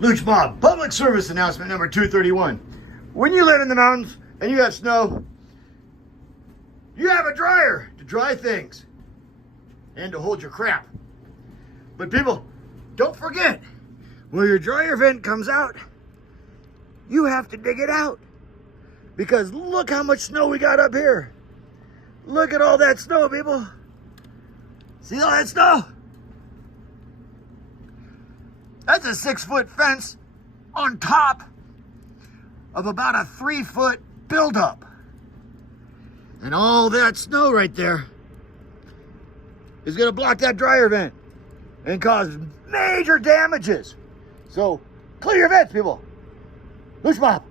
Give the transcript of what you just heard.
Luch Mob, public service announcement number 231. When you live in the mountains and you have snow, you have a dryer to dry things and to hold your crap. But people, don't forget, when your dryer vent comes out, you have to dig it out. Because look how much snow we got up here. Look at all that snow, people. See all that snow? That's a 6-foot fence on top of about a 3-foot buildup. And all that snow right there is gonna block that dryer vent and cause major damages. So clear your vents, people. Luch Mob.